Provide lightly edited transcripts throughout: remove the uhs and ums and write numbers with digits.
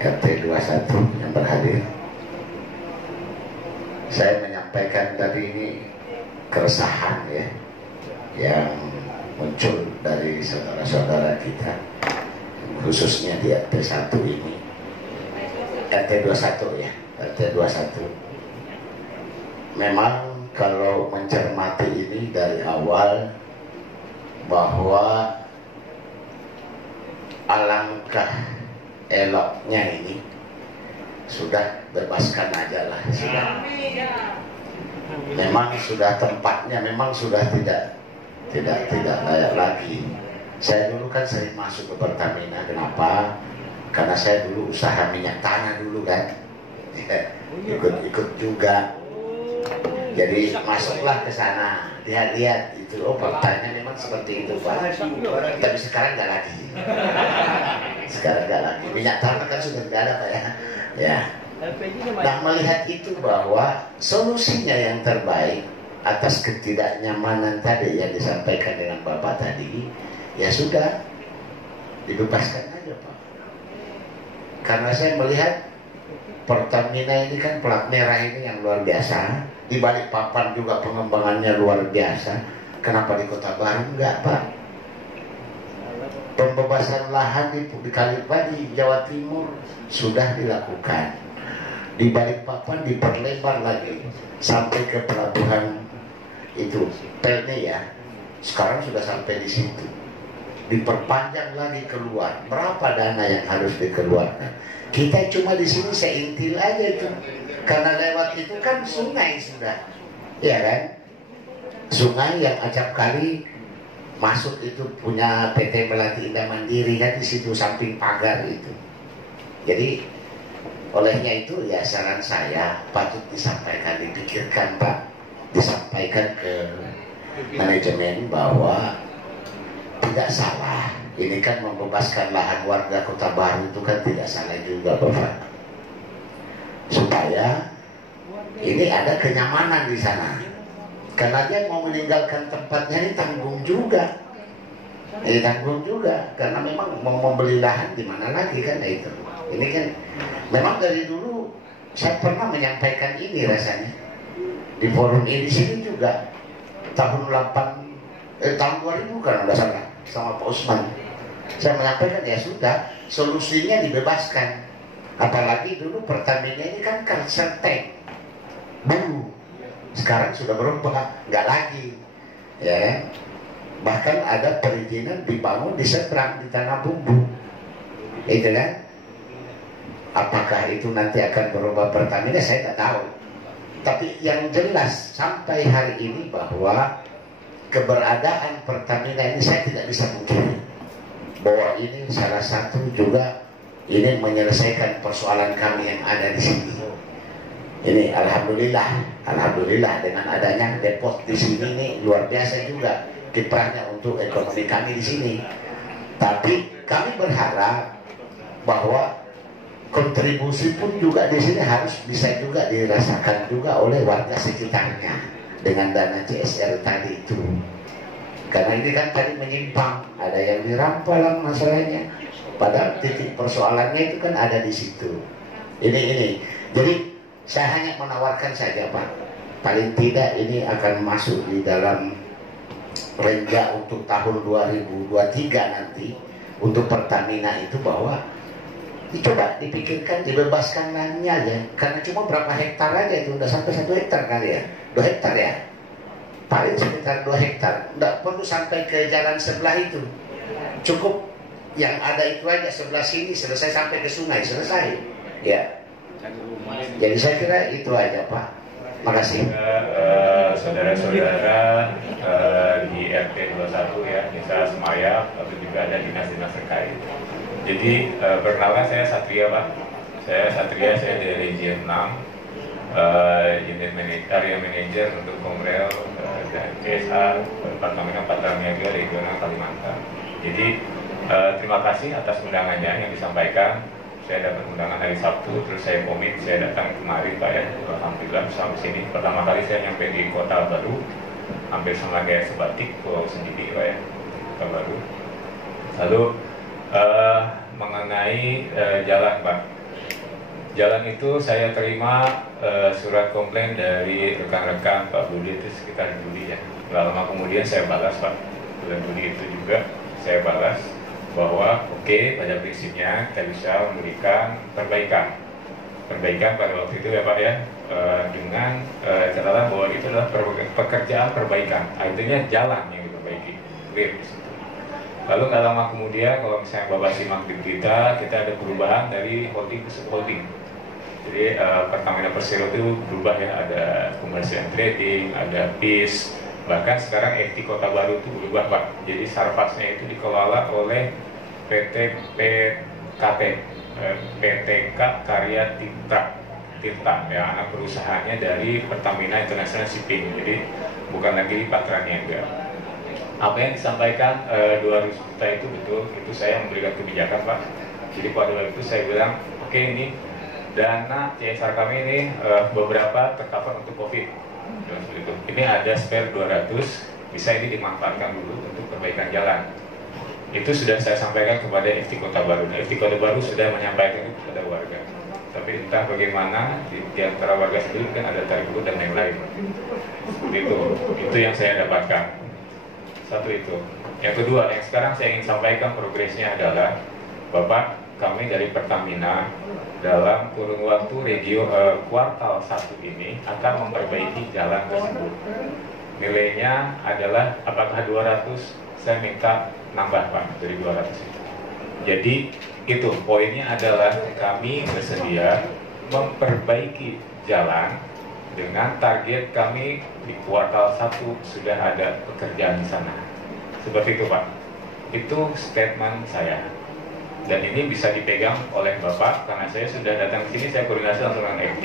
RT 21 yang berhadir. Saya menyampaikan tadi ini keresahan ya yang muncul dari saudara-saudara kita, khususnya di RT 1 ini, RT 21 ya, RT 21. Memang kalau mencermati ini dari awal, bahwa alangkah eloknya ini sudah bebaskan aja lah, sudah. Memang sudah tempatnya, memang sudah tidak layak lagi. Saya dulu kan sering masuk ke Pertamina, kenapa? Karena saya dulu usaha minyak tanah dulu kan, ikut juga. Jadi masuklah ke sana, lihat-lihat itu, oh faktanya memang seperti itu Pak. Tapi sekarang nggak lagi. Sekarang nggak lagi. Minyak tanah kan sudah tidak ada Pak ya. Ya. Nah melihat itu bahwa solusinya yang terbaik atas ketidaknyamanan tadi yang disampaikan dengan Bapak tadi, ya sudah dibebaskan aja Pak. Karena saya melihat Pertamina ini kan plat merah ini yang luar biasa. Di Balikpapan juga pengembangannya luar biasa. Kenapa di Kota Baru enggak Pak? Pembebasan lahan di Kalipa di Jawa Timur sudah dilakukan. Di Balikpapan diperlebar lagi sampai ke pelabuhan itu Pelni ya. Sekarang sudah sampai di situ. Diperpanjang lagi keluar. Berapa dana yang harus dikeluarkan? Kita cuma di sini seintil aja itu. Karena lewat itu kan sungai sudah, ya kan? Sungai yang acap kali masuk itu punya PT Melati Indah Mandiri kan di situ samping pagar itu. Jadi olehnya itu ya saran saya patut disampaikan, dipikirkan Pak, disampaikan ke manajemen bahwa tidak salah. Ini kan membebaskan lahan warga Kota Baru itu kan tidak salah juga Bapak. Supaya ini ada kenyamanan di sana. Karena dia mau meninggalkan tempatnya ini tanggung juga. Tanggung juga. Karena memang mau membeli lahan di mana lagi kan itu. Ini kan memang dari dulu saya pernah menyampaikan ini rasanya di forum ini di sini juga tahun 2000 kan udah salah sama Pak Usman. Saya menyampaikan ya sudah solusinya dibebaskan. Apalagi dulu Pertamina ini kan cancer tank dulu, sekarang sudah berubah, nggak lagi, ya. Bahkan ada perizinan dibangun di seberang di tanah bumbu, itu kan. Apakah itu nanti akan berubah Pertamina? Saya tidak tahu. Tapi yang jelas sampai hari ini bahwa keberadaan Pertamina ini saya tidak bisa mungkiri bahwa ini salah satu juga ini menyelesaikan persoalan kami yang ada di sini. Ini alhamdulillah dengan adanya depot di sini ini luar biasa juga kiprahnya untuk ekonomi kami di sini. Tapi kami berharap bahwa kontribusi pun juga di sini harus bisa juga dirasakan juga oleh warga sekitarnya dengan dana CSR tadi itu. Karena ini kan tadi menyimpang, ada yang dirampalan masalahnya. Padahal titik persoalannya itu kan ada di situ. Ini. Jadi saya hanya menawarkan saja Pak. Paling tidak ini akan masuk di dalam renja untuk tahun 2023 nanti untuk Pertamina itu bahwa dicoba dipikirkan dibebaskan lahannya aja. Karena cuma berapa hektar aja itu, udah sampai 1 hektar kali ya, 2 hektar ya. Paling sekitar 2 hektar. Nggak perlu sampai ke jalan sebelah itu. Cukup yang ada itu aja sebelah sini, selesai sampai ke sungai, selesai ya. Jadi saya kira itu aja Pak. Makasih. Saudara-saudara di RT 21 ya, Desa Semaya, lalu juga ada dinas-dinas terkait. Jadi perkenalkan saya Satria Pak. Saya dari Region 6, unit area manager untuk Komrel dan CSA Pertamina Patraniaga Regional Kalimantan. Jadi terima kasih atas undangannya yang disampaikan. Saya dapat undangan hari Sabtu, terus saya komit, saya datang kemari Pak ya. Alhamdulillah sampai sini. Pertama kali saya nyampe di Kota Baru, hampir sama kayak sebatik Pulau sendiri Pak ya, Kota Baru. Lalu mengenai jalan Pak, Jalan itu saya terima surat komplain dari rekan-rekan Pak Budi itu sekitar Juli ya. Nggak lama kemudian saya balas Pak, bulan Juli itu juga saya balas bahwa oke, pada prinsipnya kita bisa memberikan perbaikan pada waktu itu ya Pak ya, dengan catatan bahwa itu adalah pekerjaan perbaikan, artinya jalan yang diperbaiki, clear di situ. Lalu nggak lama kemudian kalau misalnya Bapak simak di kita ada perubahan dari holding ke subholding. Jadi Pertamina Persero itu berubah ya, ada Commercial Trading, ada BIS, bahkan sekarang FT Kota Baru itu berubah Pak. Jadi Sarpasnya itu dikelola oleh PT PKT, PTK Karya Tirta ya, anak perusahaannya dari Pertamina International Shipping. Jadi bukan lagi Patra Niaga. Apa yang disampaikan 200 juta itu betul, itu saya memberikan kebijakan Pak. Jadi pada waktu itu saya bilang, oke, ini dana CSR kami ini beberapa tercover untuk COVID. Ini ada spare 200, bisa ini dimanfaatkan dulu untuk perbaikan jalan. Itu sudah saya sampaikan kepada FT Kota Baru. Nah, FT Kota Baru sudah menyampaikan itu kepada warga. Tapi entah bagaimana di antara warga sendiri kan ada tarik urut dan lain-lain. Itu yang saya dapatkan. Satu itu. Yang kedua, yang sekarang saya ingin sampaikan progresnya adalah Bapak, kami dari Pertamina dalam kurun waktu kuartal 1 ini akan memperbaiki jalan tersebut. Nilainya adalah apakah 200? Saya minta nambah Pak dari 200 itu. Jadi itu poinnya adalah kami bersedia memperbaiki jalan dengan target kami di kuartal 1 sudah ada pekerjaan di sana. Seperti itu Pak. Itu statement saya. Dan ini bisa dipegang oleh Bapak karena saya sudah datang ke sini, saya koordinasi langsung dengan FT.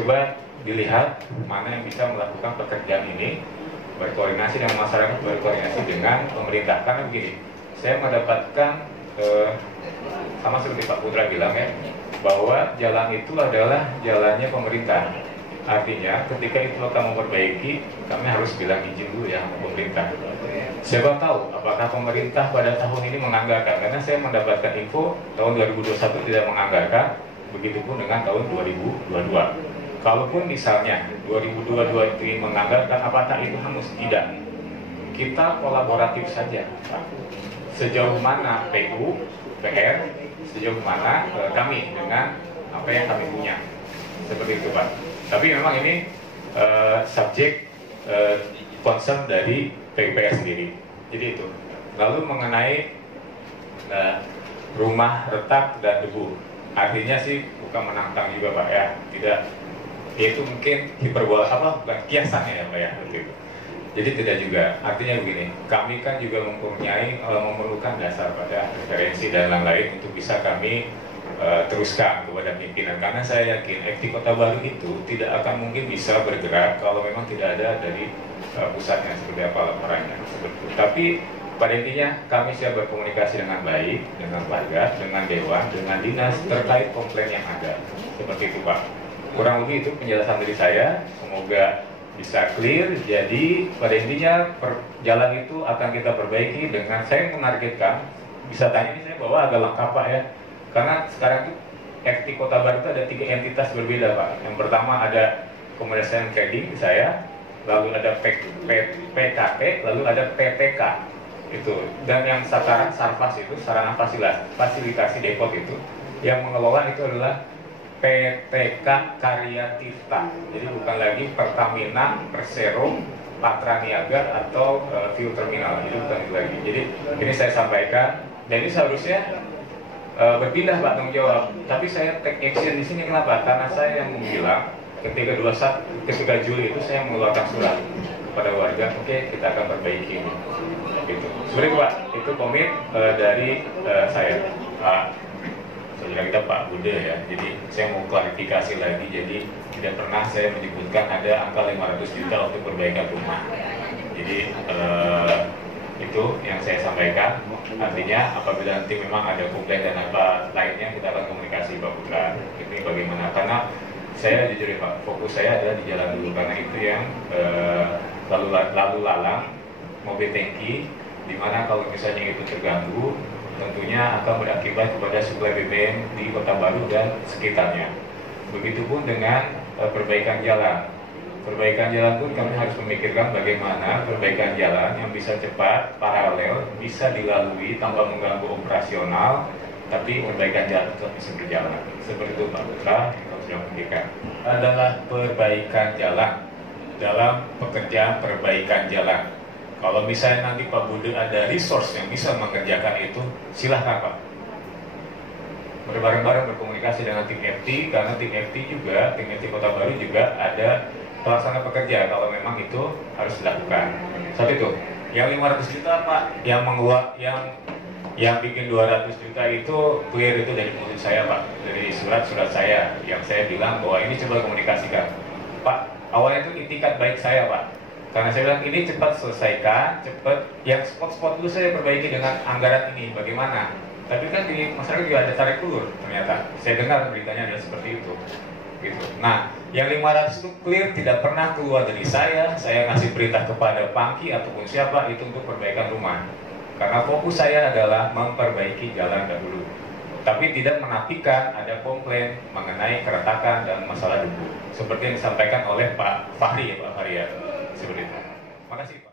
Coba dilihat mana yang bisa melakukan pekerjaan ini, berkoordinasi dengan masyarakat, berkoordinasi dengan pemerintah. Karena begini, saya mendapatkan sama seperti Pak Putra bilang ya, bahwa jalan itu adalah jalannya pemerintah. Artinya ketika itu akan memperbaiki, kami harus bilang izin dulu ya sama pemerintah. Siapa tahu apakah pemerintah pada tahun ini menganggarkan, karena saya mendapatkan info tahun 2021 tidak menganggarkan, begitupun dengan tahun 2022. Kalaupun misalnya 2022 itu menganggarkan, apakah itu hangus? Tidak. Kita kolaboratif saja. Sejauh mana PU, PR, sejauh mana kami dengan apa yang kami punya. Seperti itu Pak. Tapi memang ini subjek concern dari PUPR sendiri. Jadi itu. Lalu mengenai rumah retak dan debu, artinya sih bukan menantang juga Pak ya, tidak. Itu mungkin hiperbola bukan kiasannya ya Pak ya. Gitu. Jadi tidak juga. Artinya begini, kami kan juga memerlukan dasar pada referensi dan lain-lain untuk bisa kami teruskan kepada pimpinan, karena saya yakin FT Kota Baru itu tidak akan mungkin bisa bergerak kalau memang tidak ada dari pusatnya seperti apa laporannya. Tapi pada intinya kami siap berkomunikasi dengan baik dengan warga, dengan dewan, dengan dinas terkait komplain yang ada. Seperti itu Pak. Kurang lebih itu penjelasan dari saya. Semoga bisa clear. Jadi pada intinya jalan itu akan kita perbaiki dengan saya menargetkan, bisa tanya ini saya bawa agak lengkap Pak ya. Karena sekarang itu FT Kota Baru itu ada 3 entitas berbeda Pak. Yang pertama ada Commercial Trading saya, lalu ada PKT, lalu ada PTK itu. Dan yang Sarpas itu sarana fasilitasi depot itu, yang mengelola itu adalah PTK Karya Tirta. Jadi bukan lagi Pertamina Persero Patra Niaga atau Fuel Terminal. Jadi bukan itu lagi. Jadi ini saya sampaikan. Dan ini seharusnya berpindah Pak tanggung jawab, tapi saya take action di sini kenapa? Karena saya yang bilang ketika Juli itu saya mengeluarkan surat kepada warga, oke, kita akan perbaiki ini. Gitu. Sebenarnya Pak, itu komit dari saya. Saudara kita Pak Bude ya. Jadi saya mau klarifikasi lagi. Jadi tidak pernah saya menyebutkan ada angka 500 juta untuk perbaikan rumah. Jadi itu yang saya sampaikan. Artinya apabila nanti memang ada komplain dan apa lainnya, kita akan komunikasi Pak Putra. Ini bagaimana? Karena saya jujur ya Pak, fokus saya adalah di jalan dulu, karena itu yang lalu lalang mobil tangki, dimana kalau misalnya itu terganggu, tentunya akan berakibat kepada suplai BBM di Kota Baru dan sekitarnya. Begitupun dengan perbaikan jalan. Perbaikan jalan pun kami harus memikirkan bagaimana perbaikan jalan yang bisa cepat, paralel, bisa dilalui tanpa mengganggu operasional, tapi perbaikan jalan tetap bisa berjalan. Seperti itu Pak Putra yang kami sudah memikirkan. Adalah perbaikan jalan dalam pekerjaan perbaikan jalan. Kalau misalnya nanti Pak Bude ada resource yang bisa mengerjakan itu, silahkan Pak. Bareng-bareng berkomunikasi dengan tim FT, karena tim FT juga, tim FT Kota Baru juga ada pelaksana pekerja kalau memang itu harus dilakukan. Satu itu. Yang 500 juta Pak, yang bikin 200 juta itu clear itu dari mulut saya Pak, dari surat-surat saya yang saya bilang bahwa ini coba komunikasikan. Pak, awalnya itu itikat baik saya Pak, karena saya bilang ini cepat selesaikan, cepat yang spot-spot dulu saya perbaiki dengan anggaran ini, bagaimana? Tapi kan di masyarakat juga ada tarik ulur ternyata. Saya dengar beritanya adalah seperti itu. Gitu. Nah, yang 500 itu clear tidak pernah keluar dari saya ngasih perintah kepada Pangki ataupun siapa itu untuk perbaikan rumah. Karena fokus saya adalah memperbaiki jalan dahulu. Tapi tidak menafikan ada komplain mengenai keretakan dan masalah debu. Seperti yang disampaikan oleh Pak Fahri ya Pak Fahri ya. Seperti itu. Terima kasih Pak.